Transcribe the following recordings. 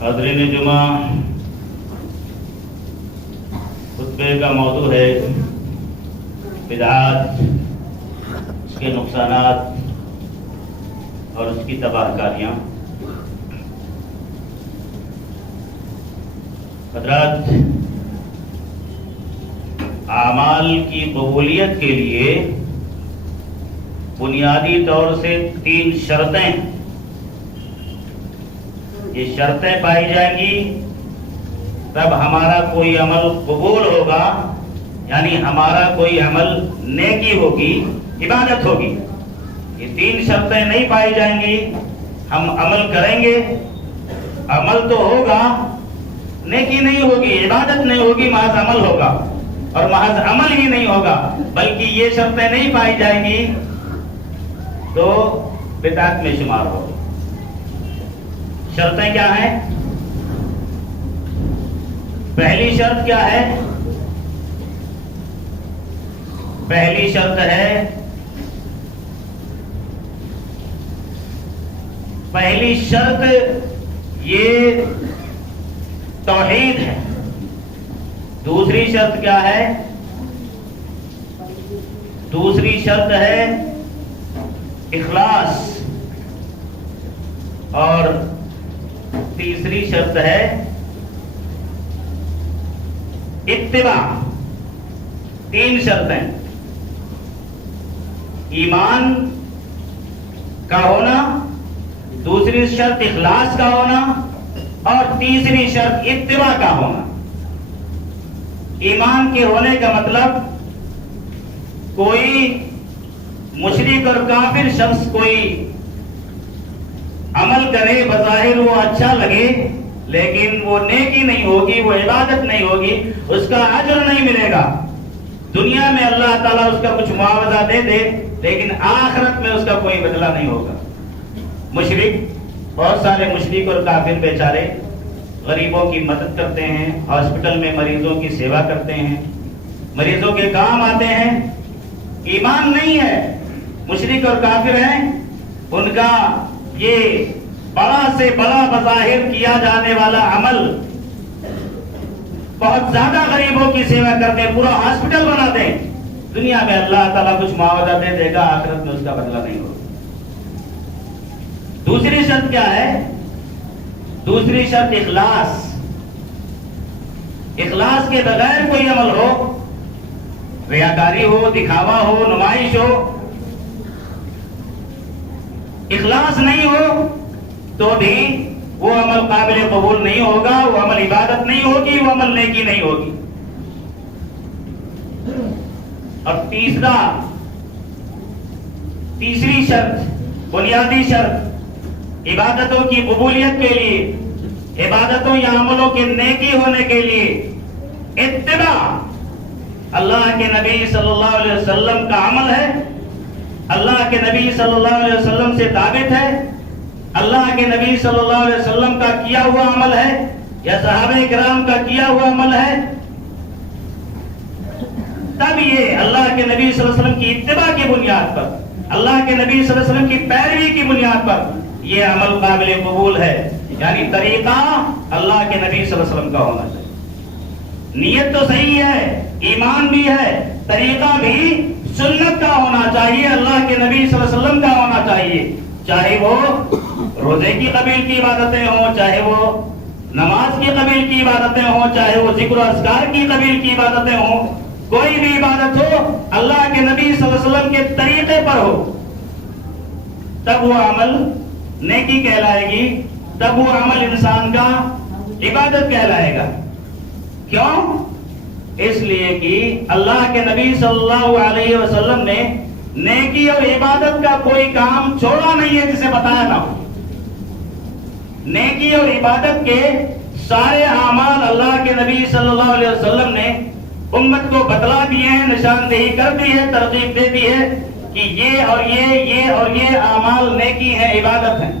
حاضرین جمعہ، خطبے کا موضوع ہے بدعات، اس کے نقصانات اور اس کی تباہ کاریاں۔ حضرات، اعمال کی قبولیت کے لیے بنیادی طور سے 3 شرطیں، یہ شرطیں پائی جائیں گی تب ہمارا کوئی عمل قبول ہوگا، یعنی ہمارا کوئی عمل نیکی ہوگی، عبادت ہوگی۔ یہ 3 شرطیں نہیں پائی جائیں گی، ہم عمل کریں گے، عمل تو ہوگا، نیکی نہیں ہوگی، عبادت نہیں ہوگی، محض عمل ہوگا، اور محض عمل ہی نہیں ہوگا بلکہ یہ شرطیں نہیں پائی جائیں گی تو بدعت میں شمار ہوگا۔ شرطیں کیا ہیں؟ پہلی شرط کیا ہے؟ پہلی شرط ہے، پہلی شرط یہ توحید ہے۔ دوسری شرط کیا ہے؟ دوسری شرط ہے اخلاص، اور تیسری شرط ہے اتباع۔ 3 شرطیں، ایمان کا ہونا، دوسری شرط اخلاص کا ہونا، اور تیسری شرط اتباع کا ہونا۔ ایمان کے ہونے کا مطلب کوئی مشرک اور کافر شخص کوئی عمل کرے، بظاہر وہ اچھا لگے لیکن وہ نیکی نہیں ہوگی، وہ عبادت نہیں ہوگی، اس کا اجر نہیں ملے گا۔ دنیا میں اللہ تعالیٰ اس کا کچھ معاوضہ دے دے لیکن آخرت میں اس کا کوئی بدلہ نہیں ہوگا۔ مشرک، بہت سارے مشرک اور کافر بیچارے غریبوں کی مدد کرتے ہیں، ہاسپٹل میں مریضوں کی سیوا کرتے ہیں، مریضوں کے کام آتے ہیں، ایمان نہیں ہے، مشرک اور کافر ہیں، ان کا یہ بڑا سے بڑا بظاہر کیا جانے والا عمل، بہت زیادہ غریبوں کی سیوا کرتے ہیں، پورا ہاسپٹل بنا دیں، دنیا میں اللہ تعالیٰ کچھ معاوضہ دے دے گا، آخرت میں اس کا بدلہ نہیں ہوگا۔ دوسری شرط کیا ہے؟ دوسری شرط اخلاص۔ اخلاص کے بغیر کوئی عمل ہو، ریاکاری ہو، دکھاوا ہو، نمائش ہو، اخلاص نہیں ہو تو بھی وہ عمل قابل قبول نہیں ہوگا، وہ عمل عبادت نہیں ہوگی، وہ عمل نیکی نہیں ہوگی۔ اور تیسری شرط، بنیادی شرط عبادتوں کی قبولیت کے لیے، عبادتوں یا عملوں کے نیکی ہونے کے لیے اتباع، اللہ کے نبی صلی اللہ علیہ وسلم کا عمل ہے، اللہ کے نبی صلی اللہ علیہ وسلم سے ثابت ہے، اللہ کے نبی صلی اللہ علیہ وسلم کا کیا ہوا عمل ہے یا صحابہ کرام کا کیا ہوا عمل ہے، تب یہ اللہ کے نبی صلی اللہ علیہ وسلم کی اتباع کی بنیاد پر، اللہ کے نبی صلی اللہ علیہ وسلم کی پیروی کی بنیاد پر یہ عمل قابل قبول ہے۔ یعنی طریقہ اللہ کے نبی صلی اللہ علیہ وسلم کا ہونا چاہیے، نیت تو صحیح ہے، ایمان بھی ہے، طریقہ بھی سنت کا ہونا چاہیے، اللہ کے نبی صلی اللہ علیہ وسلم کا ہونا چاہیے، چاہے وہ روزے کی قبیل کی عبادتیں ہوں، چاہے وہ نماز کی قبیل کی عبادتیں ہوں، چاہے وہ ذکر و اذکار کی قبیل کی عبادتیں ہوں، کوئی بھی عبادت ہو اللہ کے نبی صلی اللہ علیہ وسلم کے طریقے پر ہو، تب وہ عمل نیکی کہلائے گی، تب وہ عمل انسان کا عبادت کہلائے گا۔ کیوں؟ اس لیے کہ اللہ کے نبی صلی اللہ علیہ وسلم نے نیکی اور عبادت کا کوئی کام چھوڑا نہیں ہے جسے بتایا نہ ہو۔ نیکی اور عبادت کے سارے اعمال اللہ کے نبی صلی اللہ علیہ وسلم نے امت کو بتلا دیے ہیں، نشاندہی کر دی ہے، ترغیب دے دی ہے کہ یہ اور یہ اعمال نیکی ہیں، عبادت ہیں۔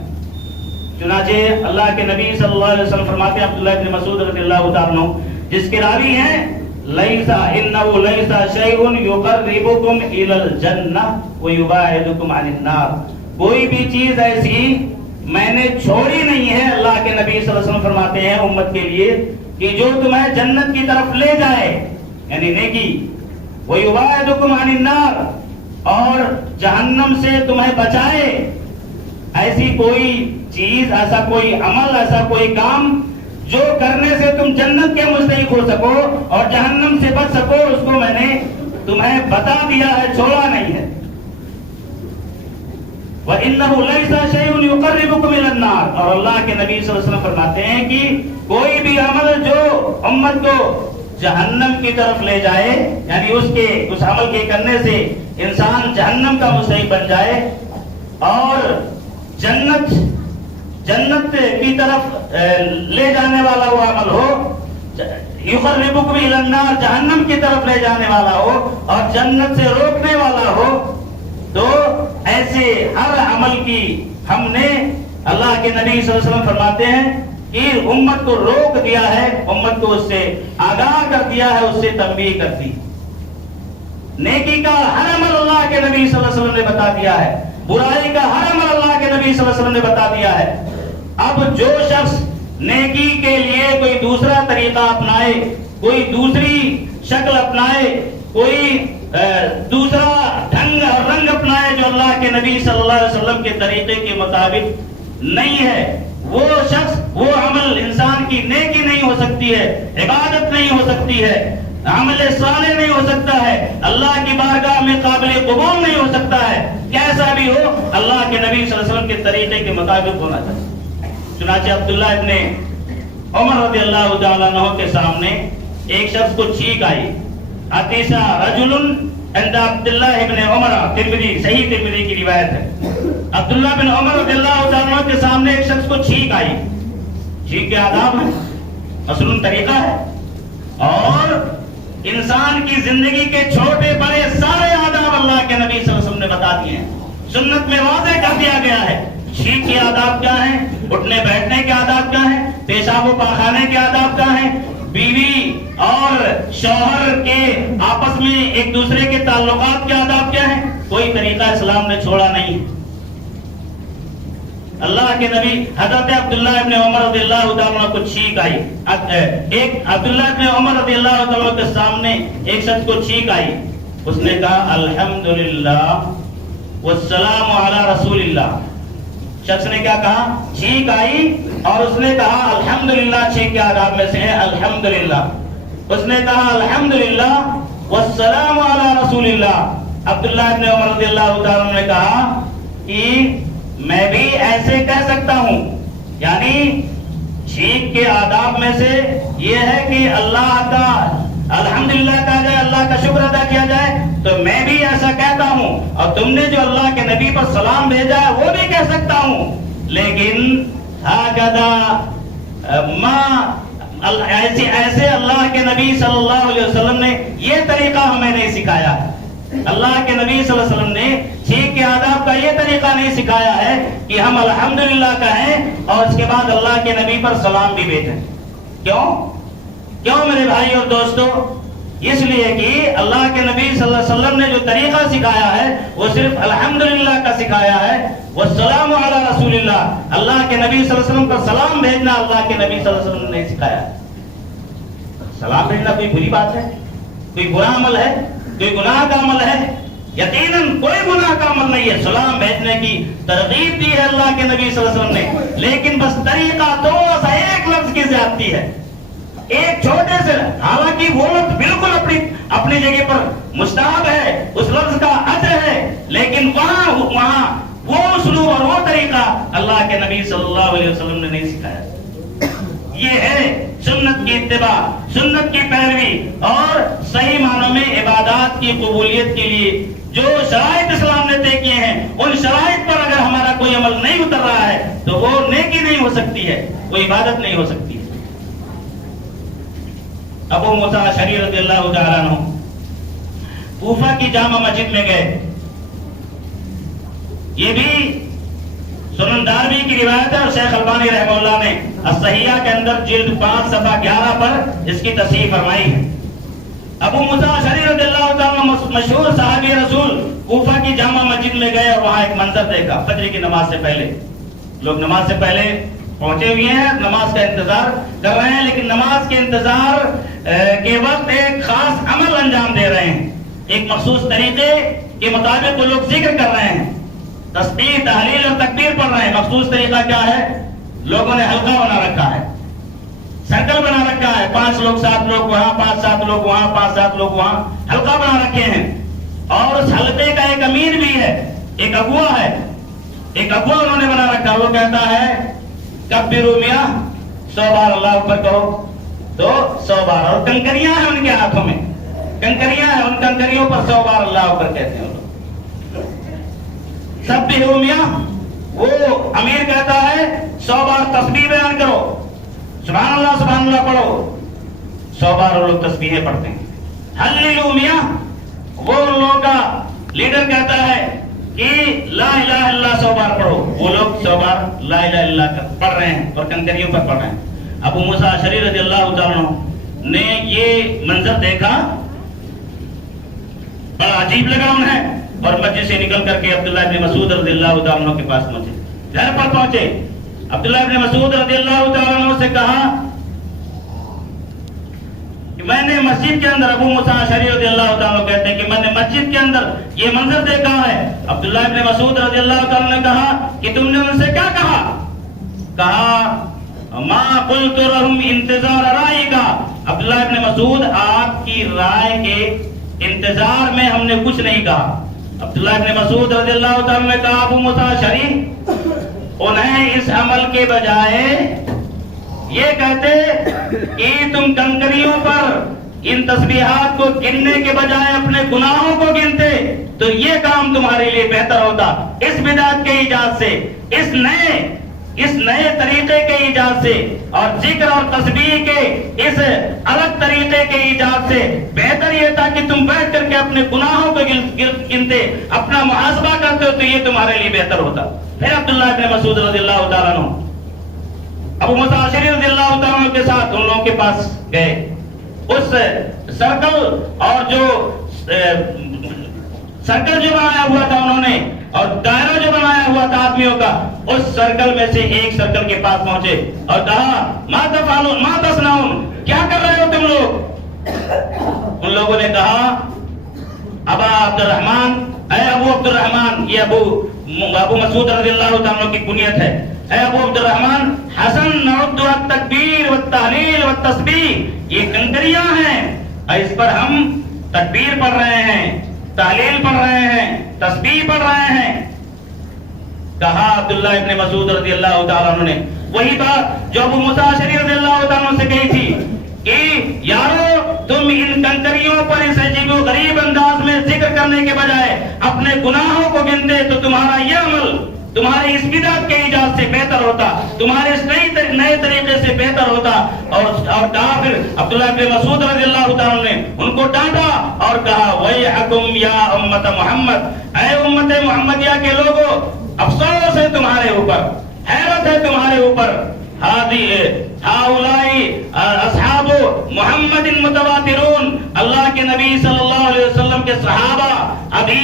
چنانچہ اللہ کے نبی صلی اللہ علیہ وسلم فرماتے ہیں، عبداللہ بن مسعود رضی اللہ تعالیٰ عنہ جس کے راوی ہیں، لیسا انه لیسا شیء یقربکم الی الجنہ ویباعدکم عن النار، کوئی بھی چیز ایسی میں نے چھوڑی نہیں ہے. اللہ کے نبی صلی اللہ علیہ وسلم فرماتے ہیں امت کے لیے کہ جو تمہیں جنت کی طرف لے جائے یعنی نیکی, وَيُبَاعِدُكُمْ عَنِ النَّارِ, اور جہنم سے تمہیں بچائے. ایسی کوئی چیز, ایسا کوئی عمل, ایسا کوئی کام جو کرنے سے تم جنت کے مستحق ہو سکو اور جہنم سے بچ سکو, اس کو میں نے تمہیں بتا دیا ہے, چھوڑا نہیں ہے. وَإِنَّهُ لَيْسَ شَيْءٌ يُقَرِّبُكُمْ إِلَى النَّارِ, اور اللہ کے نبی صلی اللہ علیہ وسلم فرماتے ہیں کہ کوئی بھی عمل جو امت کو جہنم کی طرف لے جائے, یعنی اس عمل کے کرنے سے انسان جہنم کا مستحق بن جائے اور جنت کی طرف لے جانے والا وہ عمل ہو, یقربکم الی النار, جہنم کی طرف لے جانے والا ہو اور جنت سے روکنے والا ہو, تو ایسے ہر عمل کی ہم نے, اللہ کے نبی صلی اللہ علیہ وسلم فرماتے ہیں کہ امت کو روک دیا ہے, امت کو اس سے آگاہ کر دیا ہے, اس سے تنبیہ کر دی. نیکی کا ہر عمل اللہ کے نبی صلی اللہ علیہ وسلم نے بتا دیا ہے, برائی کا ہر عمل اللہ کے نبی صلی اللہ علیہ وسلم نے بتا دیا ہے. اب جو شخص نیکی کے لیے کوئی دوسرا طریقہ اپنائے, کوئی دوسری شکل اپنائے, کوئی دوسرا ڈھنگ اور رنگ اپنائے جو اللہ کے نبی صلی اللہ علیہ وسلم کے طریقے کے مطابق نہیں ہے, وہ شخص, وہ عمل انسان کی نیکی نہیں ہو سکتی ہے, عبادت نہیں ہو سکتی ہے, عمل صالح نہیں ہو سکتا ہے, اللہ کی بارگاہ میں قابل قبول نہیں ہو سکتا ہے. کیسا بھی ہو, اللہ کے نبی صلی اللہ علیہ وسلم کے طریقے کے مطابق ہونا چاہیے. چنانچہ عبداللہ ابن عمر رضی اللہ تعالیٰ عنہ کے سامنے ایک شخص کو چھینک آئی. عطیسہ رجل عند عبداللہ ابن عمر, ترمذی, صحیح ترمذی کی روایت ہے. عبداللہ بن عمر رضی اللہ تعالیٰ عنہ کے سامنے ایک شخص کو چھینک آئی. چھینک کے آداب ہے, اصل طریقہ ہے, اور انسان کی زندگی کے چھوٹے بڑے سارے آداب اللہ کے نبی صلی اللہ علیہ وسلم نے بتا دیے ہیں, سنت میں واضح کر دیا گیا ہے. چھینک کے آداب کیا ہیں, اٹھنے بیٹھنے کے آداب کیا ہیں, پیشاب و پاخانے کے آداب کیا ہیں, بیوی اور شوہر کے آپس میں ایک دوسرے کے تعلقات کے آداب کیا ہیں, کوئی طریقہ اسلام نے چھوڑا نہیں. اللہ کے نبی حضرت عبداللہ ابن عمر رضی اللہ تعالیٰ کو چھینک آئی. ایک عبداللہ ابن عمر رضی اللہ تعالیٰ کے سامنے ایک شخص کو چھینک آئی. اس نے کہا الحمدللہ والسلام علی رسول اللہ. شخص نے کیا کہا, چھینک آئی اور اس نے کہا الحمدللہ, چھینک کے آداب میں سے ہے الحمدللہ. اس نے کہا الحمدللہ والسلام علی رسول اللہ. عبداللہ ابن عمر رضی اللہ تعالیٰ نے کہا کہ میں بھی ایسے کہہ سکتا ہوں, یعنی چھینک کے آداب میں سے یہ ہے کہ اللہ کا الحمدللہ کہا جائے, اللہ کا شکر ادا کیا جائے, تو میں بھی ایسا کہتا ہوں, اور تم نے جو اللہ کے نبی پر سلام بھیجا ہے وہ بھی کہہ سکتا ہوں. لیکن ایسے اللہ کے نبی صلی اللہ علیہ وسلم نے یہ طریقہ ہمیں نہیں سکھایا. اللہ کے نبی صلی اللہ علیہ وسلم نے چھینک کے آداب کا یہ طریقہ نہیں سکھایا ہے کہ ہم الحمدللہ کہیں اور اس کے بعد اللہ کے نبی پر سلام بھی بھیجیں. کیوں میرے بھائی اور دوستو؟ اس لیے کہ اللہ کے نبی صلی اللہ علیہ وسلم نے جو طریقہ سکھایا ہے وہ صرف الحمدللہ کا سکھایا ہے. والسلام علی رسول اللہ, اللہ کے نبی صلی اللہ علیہ وسلم پر سلام بھیجنا اللہ کے نبی صلی اللہ علیہ وسلم نے نہیں سکھایا. سلام بھیجنا کوئی بری بات ہے, کوئی برا عمل ہے, کوئی گناہ کا عمل ہے؟ یقیناً کوئی گناہ کا عمل نہیں ہے. سلام بھیجنے کی ترغیب دی ہے اللہ کے نبی صلی اللہ علیہ وسلم نے, لیکن بس طریقہ تھوڑا سا ایک لفظ کی زیادتی ہے, ایک چھوٹے سے, حالانکہ وہ لفظ بالکل اپنی جگہ پر مستحب ہے, اس لفظ کا اجر ہے, لیکن وہاں وہ اسلوب اور وہ طریقہ اللہ کے نبی صلی اللہ علیہ وسلم نے نہیں سکھایا. یہ ہے سنت کی اتباع, سنت کی پیروی, اور صحیح معنوں میں عبادات کی قبولیت کے لیے جو شرائط اسلام نے طے کیے ہیں, ان شرائط پر اگر ہمارا کوئی عمل نہیں اتر رہا ہے تو وہ نیکی نہیں ہو سکتی ہے, وہ عبادت نہیں ہو سکتی ہے. ابو موسیٰ اشعری رضی اللہ تعالیٰ عنہ کوفہ کی جامع مسجد میں گئے. یہ بھی سنن دارمی کی روایت ہے, اور شیخ البانی رحمہ اللہ نے الصحیحہ کے اندر جلد 5 صفحہ 11 پر اس کی تصحیح فرمائی ہے. ابو موسیٰ اشعری رضی اللہ تعالیٰ مشہور صحابی رسول کوفہ کی جامع مسجد میں گئے اور وہاں ایک منظر دیکھا فجر کی نماز سے پہلے. لوگ نماز سے پہلے پہنچے ہوئے ہیں، نماز کا انتظار کر رہے ہیں، لیکن نماز کے انتظار کے وقت ایک خاص عمل انجام دے رہے ہیں، ایک مخصوص طریقے کے مطابق وہ لوگ ذکر کر رہے ہیں، تسبیح تحلیل اور تکبیر پڑھ رہے ہیں۔ مخصوص طریقہ کیا ہے؟ لوگوں نے حلقہ بنا رکھا ہے، سرکل بنا رکھا ہے، 5 لوگ 7 لوگ وہاں، 5 7 لوگ وہاں، 5 7 لوگ وہاں، حلقہ بنا رکھے ہیں، اور اس حلقے کا ایک امیر بھی ہے، ایک اغوا ہے، ایک اغوا انہوں نے بنا رکھا، وہ کہتا ہے کبیرو میاں 100 بار اللہ اکبر کہو، تو 100 بار، اور کنکریاں ہیں ان کے ہاتھوں میں، کنکریاں ہیں، ان کنکریوں پر 100 بار اللہ اکبر کہتے ہیں۔ سب میاں، وہ امیر کہتا ہے 100 بار تسبیح بیان کرو، سبحان اللہ پڑھو، 100 بار وہ لوگ تسبیحیں پڑھتے ہیں۔ ہلیلو میاں، وہ ان لوگوں کا لیڈر کہتا ہے کہ لا الہ الا اللہ 100 بار پڑھو، وہ لوگ 100 بار لا الہ الا اللہ پڑھ رہے ہیں اور کنکریوں پر پڑھ رہے ہیں۔ ابو موسیٰ اشعری رضی اللہ تعالیٰ عنہ نے یہ منظر دیکھا، بڑا عجیب لگا انہیں، اور مسجد سے نکل کر کے عبداللہ ابن مسعود رضی اللہ تعالیٰ عنہ کے پاس پہنچے، گھر پر پہنچے، عبداللہ ابن مسعود رضی اللہ تعالیٰ عنہ سے کہا کہ میں نے مسجد کے اندر، ابو موسیٰ اشعری رضی اللہ تعالیٰ عنہ کہتے ہیں کہ میں نے مسجد کے اندر یہ منظر دیکھا ہے۔ عبداللہ ابن مسعود رضی اللہ تعالیٰ عنہ نے کہا کہ تم نے ان سے کیا کہا؟ کہا ما قلت لهم انتظار رائے کا، عبداللہ ابن مسعود آپ کی رائے کے انتظار میں ہم نے کچھ نہیں کہا۔ عبداللہ ابن مسعود رضی اللہ تعالیٰ نے کہا ابو موسیٰ اشعری، انہیں اس عمل کے بجائے یہ کہتے کہ تم کنکریوں پر ان تسبیحات کو گننے کے بجائے اپنے گناہوں کو گنتے تو یہ کام تمہارے لیے بہتر ہوتا۔ اس بدعت کے ایجاد سے، اس نئے طریقے کے ایجاد سے، اور ذکر اور تسبیح کے اس الگ طریقے کے ایجاد سے بہتر یہ تھا کہ تم بیٹھ کر کے اپنے گناہوں کو گنتے، اپنا محاسبہ کرتے ہو، تو یہ تمہارے لیے بہتر ہوتا۔ پھر عبداللہ ابن مسعود رضی اللہ تعالیٰ عنہ ابو موسیٰ اشعری رضی اللہ تعالیٰ عنہ کے ساتھ ان لوگوں کے پاس گئے، اس سرکل اور جو سرکل جو بنایا ہوا تھا انہوں نے، اور دائرہ جو بنایا ہوا تھا آدمیوں کا، اس سرکل میں سے ایک سرکل کے پاس پہنچے اور کہا ما تفعلون ما تصنعون، کیا کر رہے ہو تم لوگ؟ ان لوگوں نے کہا ابا عبد الرحمن، اے ابو عبد الرحمن، یہ ابو مسعود رضی اللہ تعالیٰ کی کنیت ہے، اے ابو عبد الرحمن، حسن نعد التکبیر والتحلیل والتسبیح، یہ کنکریاں ہیں، اس پر ہم تکبیر پڑھ رہے ہیں، تحلیل پڑھ رہے ہیں، تسبیح پڑھ رہے ہیں۔ کہا عبداللہ ابن مسعود رضی اللہ تعالیٰ عنہ نے وہی بات جو ابو موسیٰ اشعری رضی اللہ تعالیٰ عنہ سے کہی تھی کہ یارو تم ان کنکریوں پر اس عجیب و غریب انداز میں ذکر کرنے کے بجائے اپنے گناہوں کو گنتے تو تمہارا یہ عمل تمہاری اس بدعت کے ایجاد سے بہتر ہوتا، تمہارے اس نئے طریقے سے بہتر ہوتا۔ اور کہا پھر عبداللہ ابن مسعود رضی اللہ تعالیٰ نے ان کو ڈانٹا اور کہا وَيْحَكُمْ يَا أُمَّةَ مُحَمَّدٍ، اے امت محمدیہ کے لوگوں، افسوس ہے تمہارے اوپر، حیرت ہے تمہارے اوپر، ہؤلاء اصحاب محمد متواترون، اللہ کے نبی صلی اللہ علیہ وسلم کے صحابہ ابھی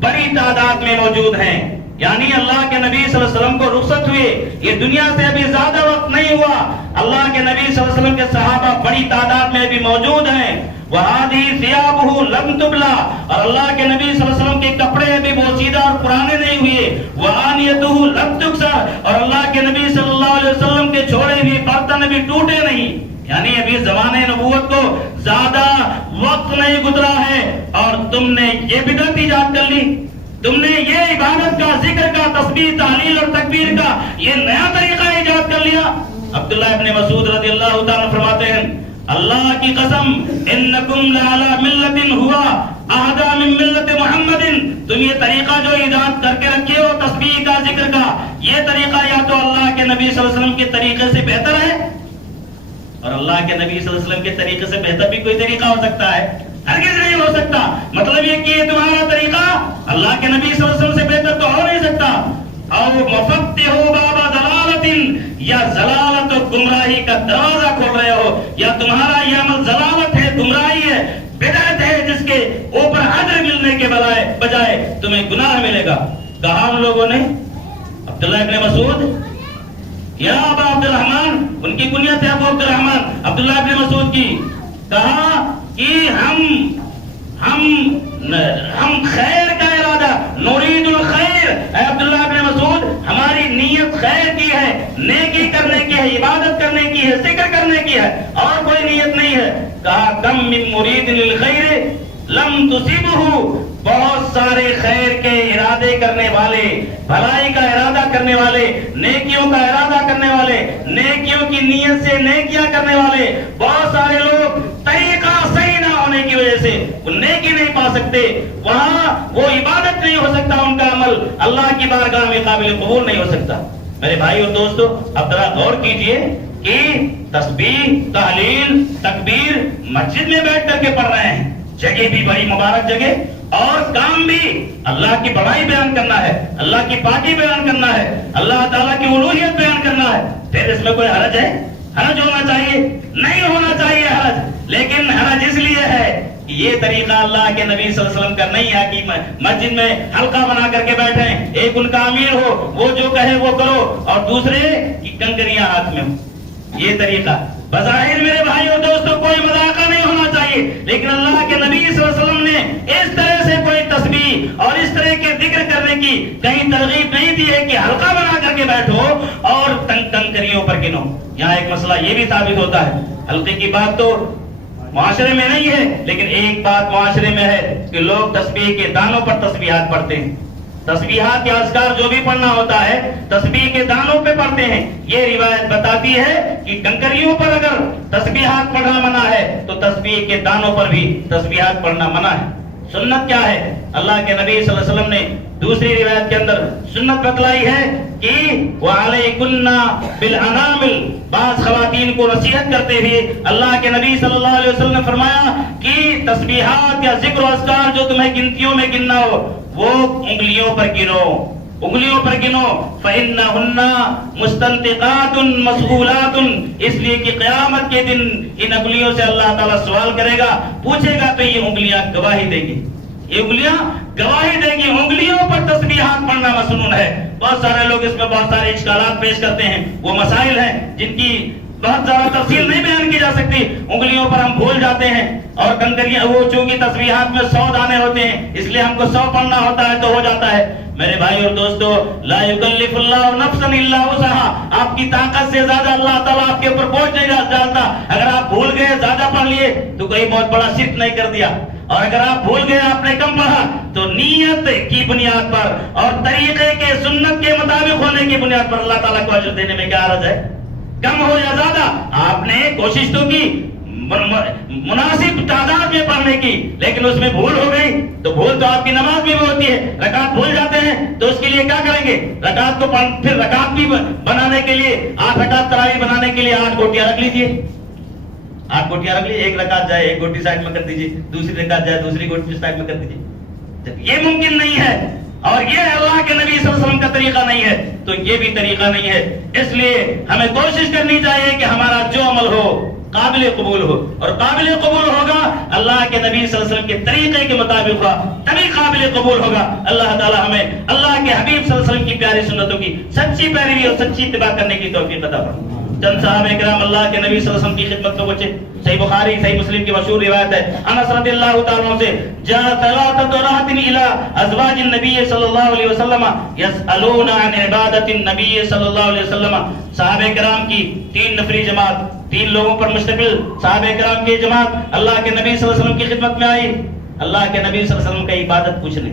بڑی تعداد میں موجود ہیں، یعنی اللہ کے نبی صلی اللہ علیہ وسلم کو رخصت ہوئے یہ دنیا سے ابھی زیادہ وقت نہیں ہوا، اللہ کے نبی صلی اللہ علیہ وسلم کے صحابہ بڑی تعداد میں ابھی موجود ہیں۔ وَهَذِهِ ثِيَابُهُ لَمْ تُبْلَى، اور اللہ کے نبی صلی اللہ علیہ وسلم کے کپڑے ابھی بوسیدہ اور پرانے نہیں ہوئے۔ وَآنِيَتُهُ لَمْ تُكْسَرْ، اور اللہ کے نبی صلی اللہ علیہ وسلم کے چھوڑے ہوئے برتن ابھی ٹوٹے نہیں، یعنی ابھی زمانے نبوت کو زیادہ وقت نہیں گزرا ہے اور تم نے یہ بدعت ایجاد کر لی، تم نے یہ عبادت کا، ذکر کا، تسبیح، تحلیل اور تکبیر کا یہ نیا طریقہ ایجاد کر لیا۔ عبداللہ ابن مسعود رضی اللہ تعالیٰ فرماتے ہیں اللہ کی قسم انکم لعلی ملت ہوا اہدی من ملت محمد، تم یہ طریقہ جو ایجاد کر کے رکھے ہو تسبیح کا، ذکر کا، یہ طریقہ یا تو اللہ کے نبی صلی اللہ علیہ وسلم کے طریقے سے بہتر ہے، اور اللہ کے نبی صلی اللہ علیہ وسلم کے طریقے سے بہتر بھی کوئی طریقہ ہو سکتا ہے؟ ہرگز نہیں ہو سکتا۔ مطلب یہ کہ یہ تمہارا طریقہ اللہ کے نبی صلی اللہ علیہ وسلم سے بہتر تو ہو نہیں سکتا۔ اور مفتح بابا ضلالت، یا ضلالت و گمراہی کا دروازہ کھول رہے ہو، یا تمہارا یہ عمل ضلالت ہے، گمراہی ہے، بدعت ہے، جس کے اوپر اجر ملنے کے بجائے تمہیں گناہ ملے گا۔ کہا ان لوگوں نے عبداللہ ابن مسعود یا ابا عبد الرحمن، ان کی کنیت ہے ابو عبد الرحمن، عبداللہ ابن مسعود کی، کہا کہ ہم خیر کا ارادہ، نرید الخیر، اے عبداللہ ابن مسعود ہماری نیت خیر کی ہے، نیکی کرنے کی ہے، عبادت کرنے کی ہے، ذکر کرنے کی ہے، اور کوئی نیت نہیں ہے۔ کہا کم من مرید للخیر لم تصیبہ، بہت سارے خیر کے ارادے کرنے والے، بھلائی کا ارادہ کرنے والے، نیکیوں کا ارادہ کرنے والے، نیکیوں کی نیت سے نیکیاں کرنے والے بہت سارے لوگ طریقہ صحیح نہ ہونے کی وجہ سے وہ نیکی نہیں پا سکتے، وہاں وہ عبادت نہیں ہو سکتا، ان کا عمل اللہ کی بارگاہ میں قابل قبول نہیں ہو سکتا۔ میرے بھائی اور دوستو، اب ذرا غور کیجئے کہ تسبیح، تحلیل، تکبیر مسجد میں بیٹھ کر کے پڑھ رہے ہیں، جگہ بھی بڑی مبارک جگہ، اور کام بھی اللہ کی بڑائی بیان کرنا ہے، اللہ کی پاکی بیان کرنا ہے، اللہ تعالیٰ کی الوہیت بیان کرنا ہے، پھر اس میں کوئی حرج ہے؟ حرج ہونا چاہیے؟ نہیں ہونا چاہیے حرج، لیکن حرج اس لیے ہے کہ یہ طریقہ اللہ کے نبی صلی اللہ علیہ وسلم کا نہیں ہے کہ مسجد میں حلقہ بنا کر کے بیٹھیں، ایک ان کا امیر ہو، وہ جو کہے وہ کرو، اور دوسرے کی کنکریاں ہاتھ میں ہو۔ یہ طریقہ بظاہر میرے بھائی اور دوستوں کوئی مذاقہ نہیں ہونا چاہیے، لیکن اللہ کے نبی صلی اللہ علیہ وسلم نے اس طرح سے کوئی تسبیح اور اس طرح کے ذکر کرنے کی کہیں ترغیب نہیں دی ہے کہ حلقہ بنا کر کے بیٹھو اور کنکریوں پر گنو۔ یہاں ایک مسئلہ یہ بھی ثابت ہوتا ہے، حلقے کی بات تو معاشرے میں نہیں ہے، لیکن ایک بات معاشرے میں ہے کہ لوگ تسبیح کے دانوں پر تسبیحات پڑھتے ہیں، تسبیحات یا اذکار جو بھی پڑھنا ہوتا ہے تسبیح کے دانوں پہ پڑھتے ہیں۔ یہ روایت بتاتی ہے کہ کنکریوں پر اگر تسبیحات پڑھنا منع ہے تو تسبیح کے دانوں پر بھی تسبیحات پڑھنا منع ہے۔ سنت کیا ہے؟ اللہ کے نبی صلی اللہ علیہ وسلم نے دوسری روایت کے اندر سنت بتلائی ہے کہ وَعَلَيْكُنَّ بِالْأَنَامِلِ، بعض خواتین کو نصیحت کرتے ہوئے اللہ کے نبی صلی اللہ علیہ وسلم نے فرمایا کہ تسبیحات یا ذکر و اذکار جو تمہیں گنتیوں میں گننا ہو وہ انگلیوں پر گنو، انگلیوں پر گنو، فَإِنَّهُنَّ مُسْتَنْتِقَاتٌ مَسْئُولَاتٌ، اس لیے کہ قیامت کے دن ان انگلیوں سے اللہ تعالیٰ سوال کرے گا، پوچھے گا تو یہ انگلیاں گواہی دے گی، یہ انگلیاں گواہی دے گی۔ انگلیوں پر تسبیحات پڑھنا مسنون ہے۔ بہت سارے لوگ اس میں بہت سارے اشکالات پیش کرتے ہیں، وہ مسائل ہیں جن کی بہت زیادہ تفصیل نہیں بیان کی جا سکتی۔ انگلیوں پر ہم بھول جاتے ہیں، اور کنکریاں وہ چونکہ تسبیحات میں 100 دانے ہوتے ہیں اس لیے ہم کو 100 پڑھنا ہوتا ہے تو ہو جاتا ہے۔ میرے بھائی اور دوستو، لا یکلف اللہ نفسا الا وسعها، آپ کی طاقت سے زیادہ اللہ تعالیٰ آپ کے اوپر بوجھ نہیں ڈالتا۔ اگر آپ بھول گئے، زیادہ پڑھ لیے تو کوئی بہت بڑا شرک نہیں کر دیا، اور اگر آپ بھول گئے، آپ نے کم پڑھا تو نیت کی بنیاد پر اور طریقے کے سنت کے مطابق ہونے کی بنیاد پر اللہ تعالیٰ کو اجر دینے میں کیا حرج ہے؟ کم ہو یا زیادہ، آپ نے کوشش تو کی مناسب تعداد میں پڑھنے کی، لیکن اس میں بھول ہو گئی تو بھول تو آپ کی نماز میں بھی ہوتی ہے۔ رکعت بھول جاتے ہیں تو اس کے لیے کیا کریں گے؟ رکعت کو پھر رکعت بھی بنانے کے لیے 8 رکعت تراویح بنانے کے لیے 8 گوٹیاں رکھ لیجیے، 8 گوٹیاں رکھ لیجیے، ایک رکعت جائے ایک گوٹی سائڈ میں کر دیجیے، دوسری رکعت جائے دوسری گوٹی سائڈ میں کر دیجیے۔ جب یہ ممکن نہیں ہے اور یہ اللہ کے نبی صلی اللہ علیہ وسلم کا طریقہ نہیں ہے تو یہ بھی طریقہ نہیں ہے۔ اس لیے ہمیں کوشش کرنی چاہیے کہ ہمارا جو عمل ہو قابل قبول ہو، اور قابل قبول ہوگا اللہ کے نبی صلی اللہ علیہ وسلم کے طریقے کے مطابق ہوگا تبھی قابل قبول ہوگا۔ اللہ تعالی ہمیں اللہ کے حبیب صلی اللہ علیہ وسلم کی پیاری سنتوں کی سچی پیروی اور سچی اتباع کرنے کی توفیق عطا فرمائے۔ چند صحابہ کرام اللہ کے نبی صلی اللہ علیہ وسلم کی خدمت میں پہنچے۔ صحیح بخاری صحیح مسلم کی مشہور روایت ہے، انس رضی اللہ تعالی عنہ سے، جاء ثلاثة رهط الى ازواج النبي صلی اللہ علیہ وسلم يسألون عن عبادت النبي صلی اللہ علیہ وسلم۔ صحابہ کرام کی 3 نفری جماعت، 3 لوگوں پر مشتمل صحابہ کرام کی جماعت اللہ کے نبی صلی اللہ علیہ وسلم کی خدمت میں آئی۔ اللہ کے نبی صلی اللہ علیہ وسلم کی عبادت پوچھنے،